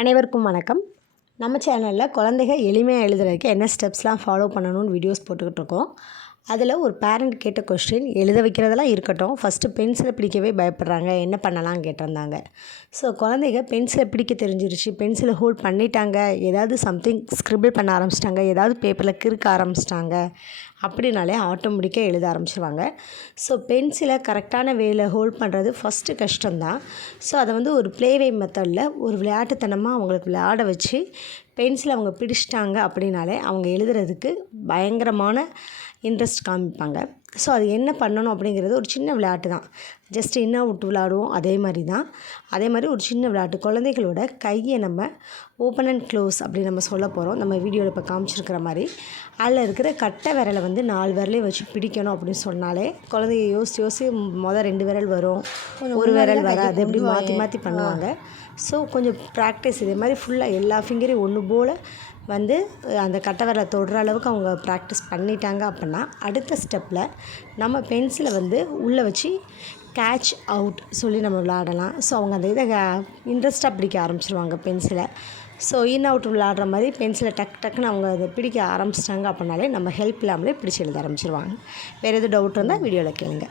அனைவருக்கும் வணக்கம். நம்ம சேனலில் குழந்தைகள் எளிமையாக எழுதுறதுக்கு என்ன ஸ்டெப்ஸ்லாம் ஃபாலோ பண்ணணும்னு வீடியோஸ் போட்டுக்கிட்டு இருக்கோம். அதில் ஒரு பேரண்ட் கேட்ட கொஸ்டின், எழுத வைக்கிறதெல்லாம் இருக்கட்டும், ஃபஸ்ட்டு பென்சிலை பிடிக்கவே பயப்படுறாங்க, என்ன பண்ணலாம் கேட்டிருந்தாங்க. ஸோ குழந்தைங்க பென்சிலை பிடிக்க தெரிஞ்சிருச்சு, பென்சிலை ஹோல்ட் பண்ணிட்டாங்க, ஏதாவது சம்திங் ஸ்க்ரிபிள் பண்ண ஆரம்பிச்சிட்டாங்க, ஏதாவது பேப்பரில் கிறுக்க ஆரம்பிச்சிட்டாங்க அப்படின்னாலே ஆட்டோமேட்டிக்காக எழுத ஆரம்பிச்சிருவாங்க. ஸோ பென்சிலை கரெக்டான வேயில் ஹோல்ட் பண்ணுறது ஃபஸ்ட்டு கஷ்டம்தான். ஸோ அதை ஒரு ப்ளேவே மெத்தடில் ஒரு விளையாட்டுத்தனமாக அவங்களுக்கு விளையாட வச்சு பென்சிலை அவங்க பிடிச்சிட்டாங்க அப்படின்னாலே அவங்க எழுதுறதுக்கு பயங்கரமான இன்ட்ரெஸ்ட் காமிப்பாங்க. ஸோ அது என்ன பண்ணணும் அப்படிங்கிறது ஒரு சின்ன விளையாட்டு தான். ஜஸ்ட் இன் அவுட் விளையாடுவோம், அதே மாதிரி ஒரு சின்ன விளையாட்டு. குழந்தைகளோட கையை நம்ம ஓப்பன் அண்ட் க்ளோஸ் அப்படி நம்ம சொல்ல போகிறோம். நம்ம வீடியோவில் இப்போ காமிச்சிருக்கிற மாதிரி அதில் இருக்கிற கட்டை விரலை 4 விரலையும் வச்சு பிடிக்கணும் அப்படின்னு சொன்னாலே குழந்தைய யோசித்து மொதல் 2 விரல் வரும், ஒரு விரல் வராது, அப்படி மாற்றி பண்ணுவாங்க. ஸோ கொஞ்சம் ப்ராக்டிஸ் இதே மாதிரி ஃபுல்லாக எல்லா ஃபிங்கரையும் ஒன்று போல் அந்த கட்டை விரலை தொடுற அளவுக்கு அவங்க ப்ராக்டிஸ் பண்ணிட்டாங்க அப்படின்னா அடுத்த ஸ்டெப்பில் நம்ம பென்சிலை உள்ளே வச்சு கேட்ச் அவுட் சொல்லி நம்ம விளையாடலாம். ஸோ அவங்க அந்த இதை இன்ட்ரெஸ்ட்டாக பிடிக்க ஆரம்பிச்சிருவாங்க பென்சிலை. ஸோ இன் அவுட் விளையாடுற மாதிரி பென்சிலை டக்குன்னு அவங்க அதை பிடிக்க ஆரம்பிச்சிட்டாங்க அப்படின்னாலே நம்ம ஹெல்ப் இல்லாமலே பிடிச்சி எழுத ஆரம்பிச்சிருவாங்க. வேறு எதுவும் டவுட் இருந்தால் வீடியோவில் கேளுங்க.